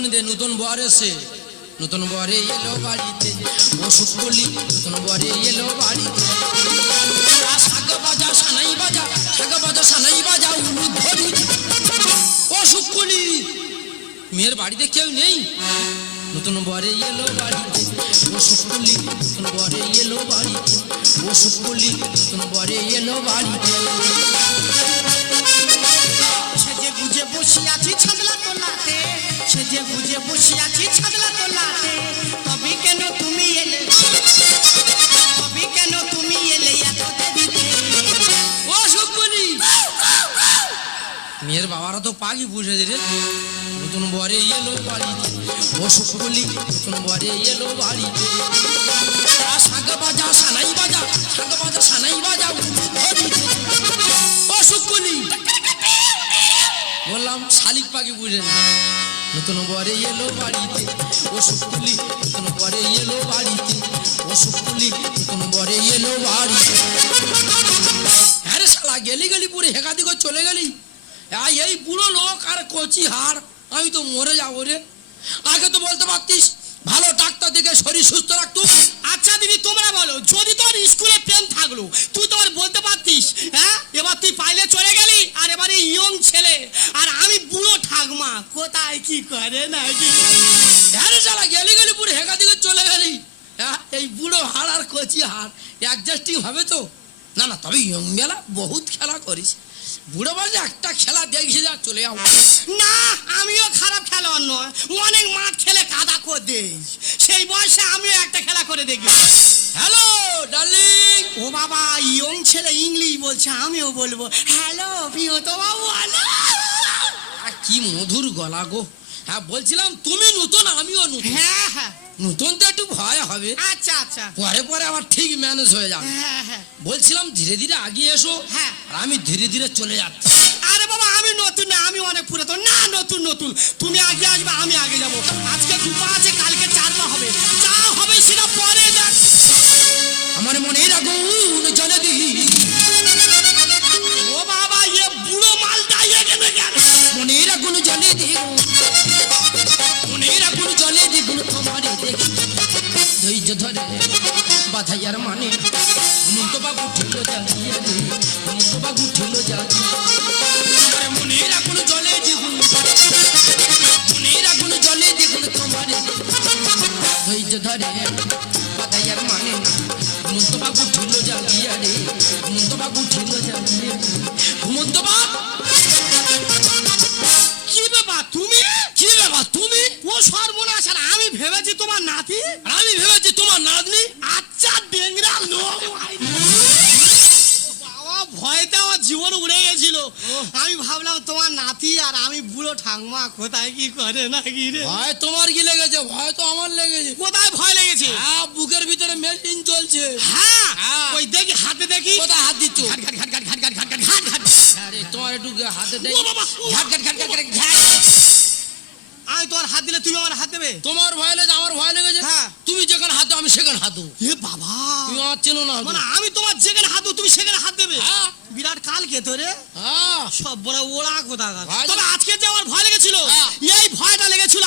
নতুন দে নতুন বর এসে নতুন বরে এলো বাড়িতে অসুখ বলি নতুন বরে এলো বাড়িতে শাক বাজা সানাই বাজা শাক বাজা সানাই বাজা উলুদ ধরি অসুখ বলি মেয়ের বাড়িতে কেউ নেই নতুন বরে এলো বাড়িতে অসুখ বলি নতুন বরে এলো বাড়িতে অসুখ বলি নতুন বরে এলো বাড়িতে সেজে গুজে বসে আছি ছাদলা তোলাতে সেজে গুজে বসে আছি ছাদলা তোলাতে তবে কেন তুমি এলে তবে কেন তুমি এলে এত দেরিতে অসুখ বলি মেয়ের বাবারা তো পাগি বুঝেছে রে নতুন বরে এলো বাড়িতে অসুখ বলি নতুন বরে এলো বাড়িতে শাক বাজা সানাই বাজা শাক বাজা সানাই বাজা অসুখ বলি বললাম শালিক পাখি বুঝে না নতুন বরে এলো বাড়িতে অসুখ বলি নতুন বরে এলো বাড়িতে অসুখ বলি নতুন বরে এলো বাড়িতে হ্যাঁ রে শালা গেলি গেলি পুরো হেঁকাদি করে চলে গেলি এই বুড়ো লোক আর কচি হাড় আমি তো মরে যাবো রে আগে তো বলতে পারতিস ভালো ডাক্তার দেখে শরীর সুস্থ রাখতো আচ্ছা দিদি তোমরা বলো যদি তোর স্কুলে প্রেম থাকলো তুই তো আর বলতে পারতিস হ্যাঁ এবার তুই পাইলে চলে গেলি আর এবারে ইয়ং ছেলে আর আমি বুড়ো ঠাকমা কোথায় কি করে নাকি হ্যাঁ রে শালা গেলি গেলি পুরো হেঁকাদি করে চলে গেলি হ্যাঁ এই বুড়ো হাড় আর কচি হাড় অ্যাডজাস্টিং হবে তো না না তবে ইয়ং বেলা বহুত খেলা করিস বুড়ো বয়সে একটা খেলা দেখছি যা চলে যাবো না আমিও খারাপ খেলোয়াড় নয় অনেক মাঠ খেলে কাদা করে দেই সেই বয়সে আমিও একটা খেলা করে দেখি হ্যালো ডার্লিং ও বাবা ইয়ং ছেলে ইংলিশ বলছে আমিও বলবো হ্যালো প্রিয়তো বাবু হ্যালো কি মধুর গলা গো হ্যাঁ বলছিলাম তুমি নতুন আমিও নতুন হ্যাঁ হ্যাঁ নতুন তো একটু ভয় হবে আচ্ছা আচ্ছা পরে পরে আবার ঠিক ম্যানেজ হয়ে যাবে হ্যাঁ হ্যাঁ বলছিলাম ধীরে ধীরে আগিয়ে এসো হ্যাঁ। আর আমি ধীরে ধীরে চলে যাচ্ছি আরে বাবা আমি নতুন না আমি অনেক পুরাতন না নতুন নতুন তুমি আগে আসবে আমি আগে যাব আজকে দুপা আছে কালকে চারপা হবে যা হবে সেটা পরে দেখ আমার মনে আগুন জ্বলে দি ও বাবা এ বুড়ো মালটা এখানে কেন মনের আগুন জ্বলে দি মনের আগুন জ্বলে দি গুণ তোমারে দেখি ধৈর্য ধরে বাধাইয়ার মানে মুন্ত বাবু উঠিল জ্বালিয়ে রে মুন্ত বাবু উঠিল জ্বালিয়ে মনের আগুন জ্বলে দি গুণ মনের আগুন জ্বলে দি গুণ তোমারে ধৈর্য ধরে বাধাইয়ার মানে মুন্ত বাবু উঠিল জ্বালিয়ে রে মুন্ত বাবু উঠিল জ্বালিয়ে মুন্ত বাবু কি ব্যাপার তুমি কি ব্যাপার তুমি ও সর্বনাশ আর আমি ভেবেছি তোমার নাতি আর আমি ভেবেছি তোমার নাতনি আচ্ছা ডেংরা লোক বাবা ভয়তে আমার জীবন উড়ে গেছিল আমি ভাবলাম তোমার নাতি আর আমি বুড়ো ঠাকমা কোথায় কি করে নাকি রে ভয় তোমার কি লেগেছে ভয় তো আমার লেগেছে কোথায় ভয় লেগেছে হ্যাঁ বুকের ভিতরে মেশিন চলছে হ্যাঁ হ্যাঁ। ওই দেখি হাতে দেখি কোথায় হাত দিচ্ছ ঘাট ঘাট ঘাট ঘাট ঘাট ঘাট ঘাট ঘাট ঘাট ঘাট আরে তোমার একটু হাতে দেই ও বাবা, ও। ঘাট ঘাট ঘাট ঘাট ঘাট ঘাট। আমি তোমার হাত দিলে তুমি আমার হাত দেবে তোমার ভয় লেগেছে আমার ভয় লেগেছে হ্যাঁ। তুমি যেখানে হাত দাও আমি সেখানে হাত দেবো এ বাবা তুমি আমার চেনো না মানে আমি তোমার যেখানে হাত দেবো তুমি সেখানে হাত দেবে হ্যাঁ। বিরাট কাল কে তোরে হ্যাঁ সব বড় ওড়া কোথাকার ভয় তবে আজকে যে আমার ভয় লেগেছিল হ্যাঁ। এই ভয়টা লেগেছিল